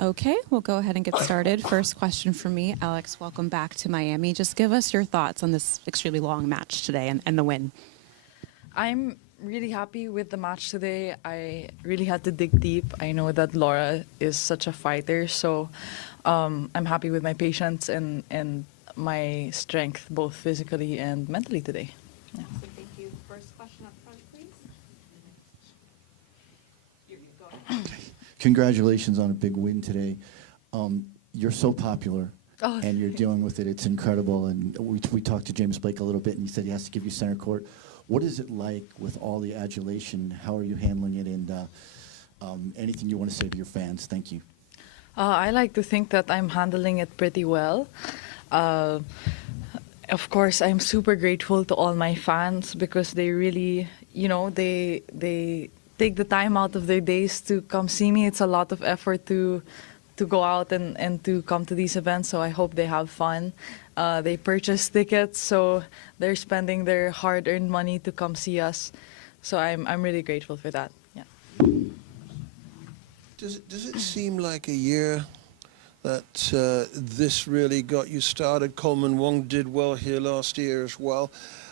Okay, we'll go ahead and get started. First question for me. Alex, welcome back to Miami. Just give us your thoughts on this extremely long match today and the win. I'm really happy with the match today. I really had to dig deep. I know that Laura is such a fighter, so I'm happy with my patience and my strength, both physically and mentally today. Yeah. Awesome, thank you. First question up front, please. Here you go. Congratulations on a big win today. You're so popular, Oh. and you're dealing with it. It's incredible. And we talked to James Blake a little bit, and he said he has to give you center court. What is it like with all the adulation? How are you handling it? And anything you want to say to your fans? Thank you. I like to think that I'm handling it pretty well. Of course, I'm super grateful to all my fans because they really, they take the time out of their days to come see me. It's a lot of effort to go out and to come to these events, so I hope they have fun. They purchase tickets, so they're spending their hard-earned money to come see us. So I'm really grateful for that. Yeah. Does it seem like a year that this really got you started? Coleman Wong did well here last year as well.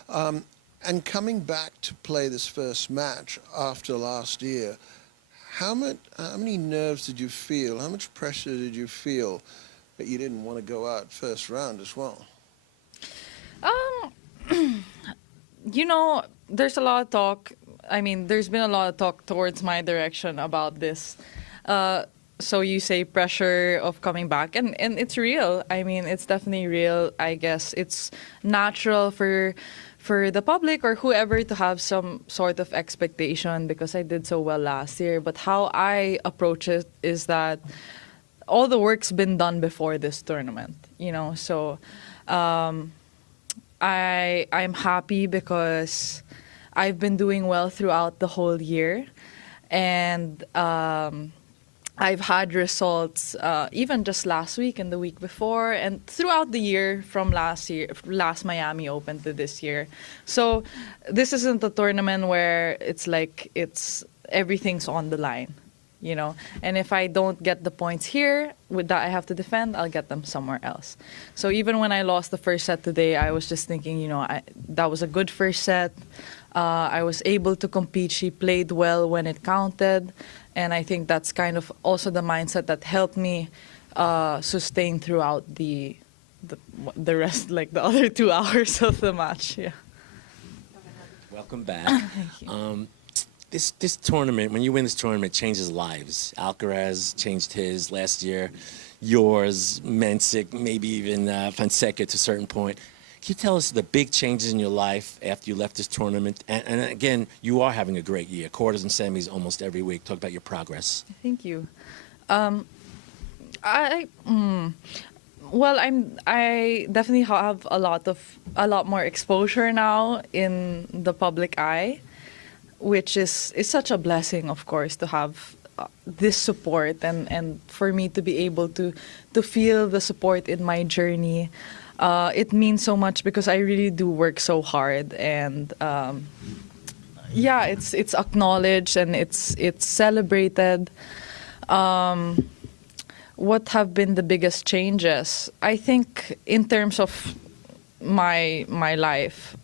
And coming back to play this first match after last year, how many nerves did you feel? How much pressure did you feel that you didn't want to go out first round as well? There's a lot of talk. I mean, there's been a lot of talk towards my direction about this. So you say pressure of coming back, and it's real. I mean, it's definitely real. I guess it's natural for the public or whoever to have some sort of expectation because I did so well last year. But how I approach it is that all the work's been done before this tournament, So I'm happy because I've been doing well throughout the whole year, and I've had results even just last week and the week before and throughout the year from last Miami Open to this year. So this isn't a tournament where it's like everything's on the line, And if I don't get the points here with that I have to defend, I'll get them somewhere else. So even when I lost the first set today, I was just thinking, that was a good first set. I was able to compete. She played well when it counted. And I think that's kind of also the mindset that helped me sustain throughout the rest, like the other 2 hours of the match. Yeah. Welcome back. Thank you. This tournament, when you win this tournament, changes lives. Alcaraz changed his last year. Yours, Mensik, maybe even Fonseca to a certain point. Can you tell us the big changes in your life after you left this tournament? And again, you are having a great year. Quarters and semis almost every week. Talk about your progress. Thank you. I definitely have a lot more exposure now in the public eye, which is such a blessing, of course, to have this support and for me to be able to feel the support in my journey. It means so much because I really do work so hard, and it's acknowledged and it's celebrated. What have been the biggest changes? I think in terms of my life,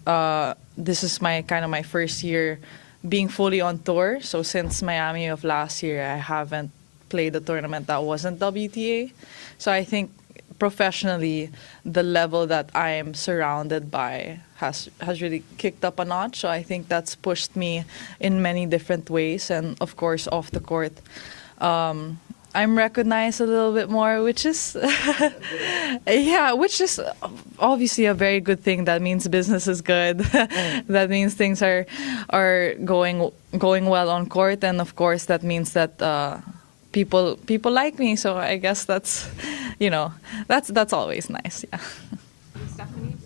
this is my first year being fully on tour. So since Miami of last year, I haven't played a tournament that wasn't WTA. So I think professionally, the level that I am surrounded by has really kicked up a notch. So I think that's pushed me in many different ways. And of course, off the court, I'm recognized a little bit more, which is, which is obviously a very good thing. That means business is good. That means things are going well on court, and of course that means that people like me. So I guess that's that's always nice. Yeah. Stephanie,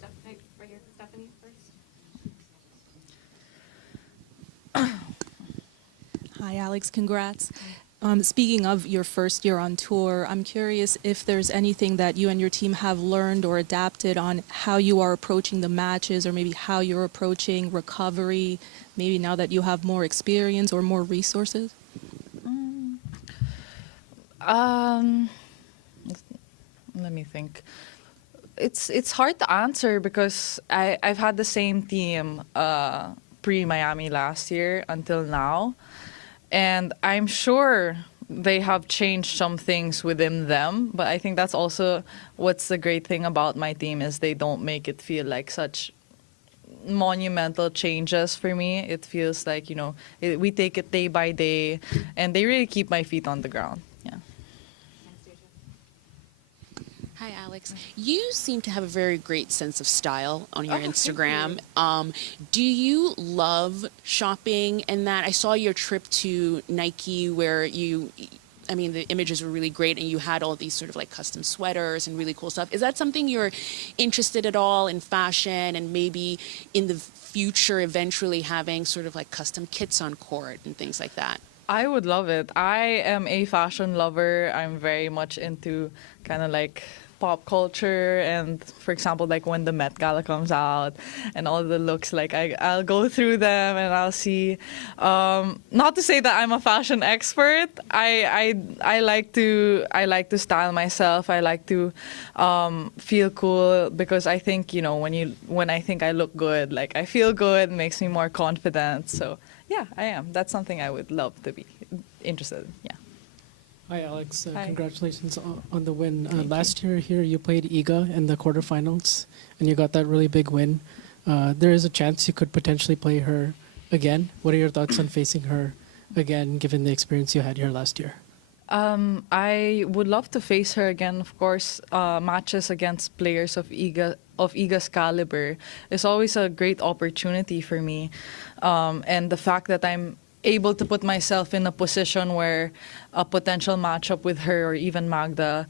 right here. Stephanie first. Hi, Alex. Congrats. Speaking of your first year on tour, I'm curious if there's anything that you and your team have learned or adapted on how you are approaching the matches, or maybe how you're approaching recovery, maybe now that you have more experience or more resources? Um, Let me think. It's hard to answer because I've had the same team pre-Miami last year until now, and I'm sure they have changed some things within them. But I think that's also what's the great thing about my team is they don't make it feel like such monumental changes for me. It feels like we take it day by day, and they really keep my feet on the ground. Yeah. Hi, Alex. You seem to have a very great sense of style on your Instagram. Do you love shopping and that? I saw your trip to Nike where the images were really great and you had all these sort of like custom sweaters and really cool stuff. Is that something you're interested at all in fashion and maybe in the future eventually having sort of like custom kits on court and things like that? I would love it. I am a fashion lover. I'm very much into kind of like pop culture, and for example, like when the Met Gala comes out and all the looks, like I'll go through them and I'll see. Not to say that I'm a fashion expert. I like to style myself. I like to feel cool because I think when I think I look good, like I feel good, it makes me more confident. So yeah, I am. That's something I would love to be interested in. Yeah. Hi, Alex. Hi. Congratulations on the win. Last year here, you played Iga in the quarterfinals, and you got that really big win. There is a chance you could potentially play her again. What are your thoughts on facing her again, given the experience you had here last year? I would love to face her again. Of course, matches against players of Iga's caliber is always a great opportunity for me, and the fact that I'm able to put myself in a position where a potential matchup with her or even Magda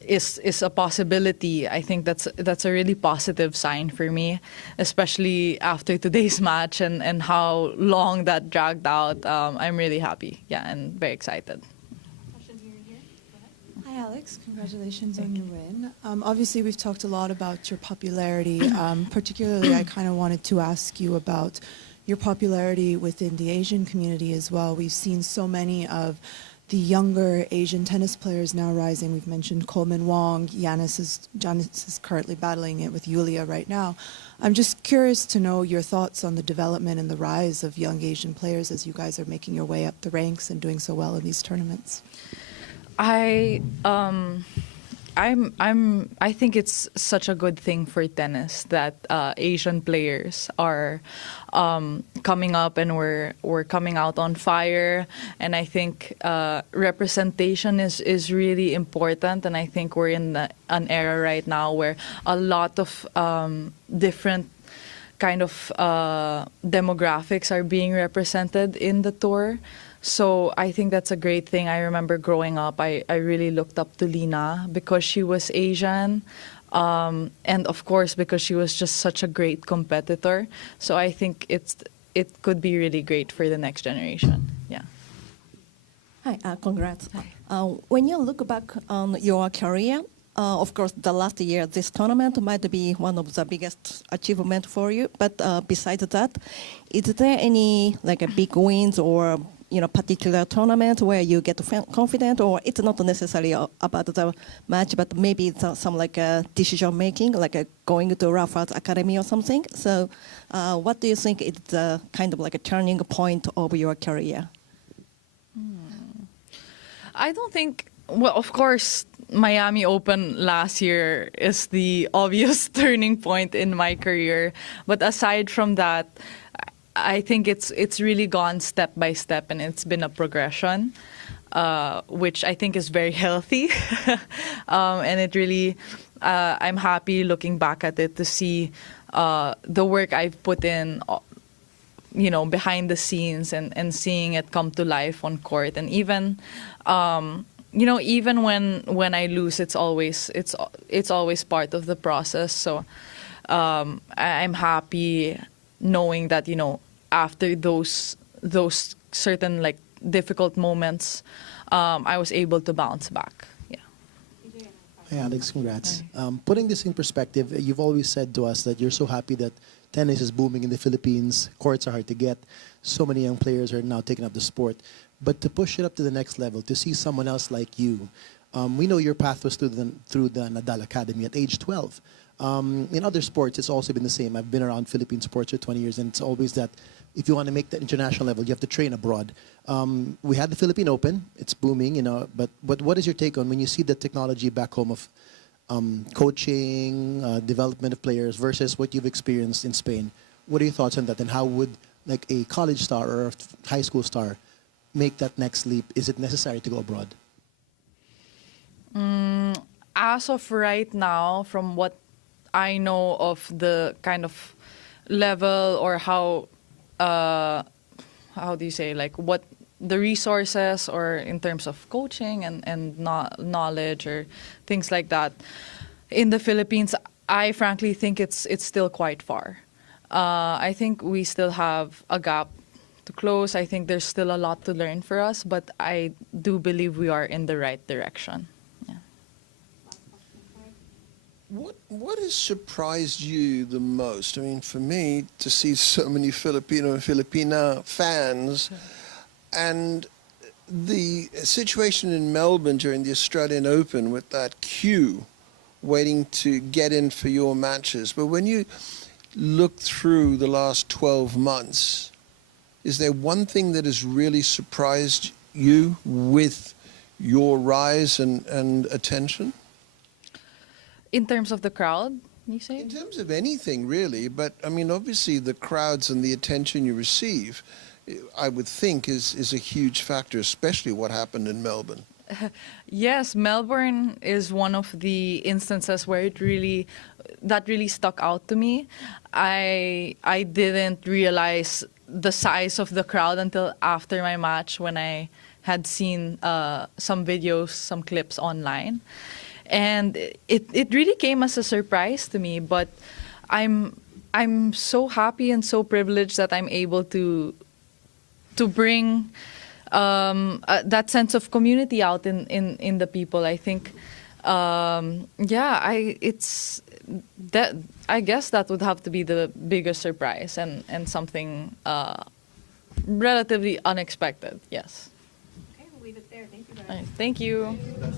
is a possibility. I think that's a really positive sign for me, especially after today's match and how long that dragged out. I'm really happy, and very excited. Hi, Alex. Congratulations on your win. Obviously, we've talked a lot about your popularity. Particularly, I kind of wanted to ask you about your popularity within the Asian community as well. We've seen so many of the younger Asian tennis players now rising. We've mentioned Coleman Wong. Giannis is currently battling it with Eala right now. I'm just curious to know your thoughts on the development and the rise of young Asian players as you guys are making your way up the ranks and doing so well in these tournaments. I think it's such a good thing for tennis that Asian players are coming up and we're coming out on fire, and I think representation is really important, and I think we're in an era right now where a lot of different kind of demographics are being represented in the tour. So I think that's a great thing. I remember growing up, I really looked up to Lina because she was Asian. And of course, because she was just such a great competitor. So I think it could be really great for the next generation. Yeah. Hi, congrats. When you look back on your career, of course, the last year, this tournament might be one of the biggest achievement for you. But besides that, is there any like a big wins or particular tournament where you get confident, or it's not necessarily about the match, but maybe it's some like a decision making, like going to Rafa's Academy or something. So, what do you think is the kind of like a turning point of your career? I don't think. Well, of course, Miami Open last year is the obvious turning point in my career. But aside from that, I think it's really gone step by step, and it's been a progression, which I think is very healthy. And it really, I'm happy looking back at it to see the work I've put in, behind the scenes and seeing it come to life on court. And even, even when I lose, it's always part of the process. So I'm happy knowing that after those certain like difficult moments, I was able to bounce back. Yeah. Hey Alex, congrats. Putting this in perspective, you've always said to us that you're so happy that tennis is booming in the Philippines. Courts are hard to get. So many young players are now taking up the sport. But to push it up to the next level, to see someone else like you, we know your path was through the Nadal Academy at age 12. In other sports, it's also been the same. I've been around Philippine sports for 20 years, and it's always that if you want to make that international level, you have to train abroad. We had the Philippine Open. It's booming, you know, but what is your take on when you see the technology back home of coaching, development of players versus what you've experienced in Spain? What are your thoughts on that, and how would like a college star or a high school star make that next leap? Is it necessary to go abroad? As of right now, from what I know of the kind of level or how do you say, like what the resources or in terms of coaching and knowledge or things like that in the Philippines, I frankly think it's still quite far. I think we still have a gap to close. I think there's still a lot to learn for us, but I do believe we are in the right direction. Yeah. What has surprised you the most? I mean, for me, to see so many Filipino and Filipina fans, and the situation in Melbourne during the Australian Open with that queue waiting to get in for your matches. But when you look through the last 12 months, is there one thing that has really surprised you with your rise and attention? In terms of the crowd, you say? In terms of anything, really. But, I mean, obviously the crowds and the attention you receive, I would think, is a huge factor, especially what happened in Melbourne. Yes, Melbourne is one of the instances where that really stuck out to me. I didn't realize the size of the crowd until after my match when I had seen some videos, some clips online. And it really came as a surprise to me, but I'm so happy and so privileged that I'm able to bring that sense of community out in the people. I think, I guess that would have to be the biggest surprise and something relatively unexpected. Yes. Okay, we'll leave it there. Thank you, guys. All right, thank you.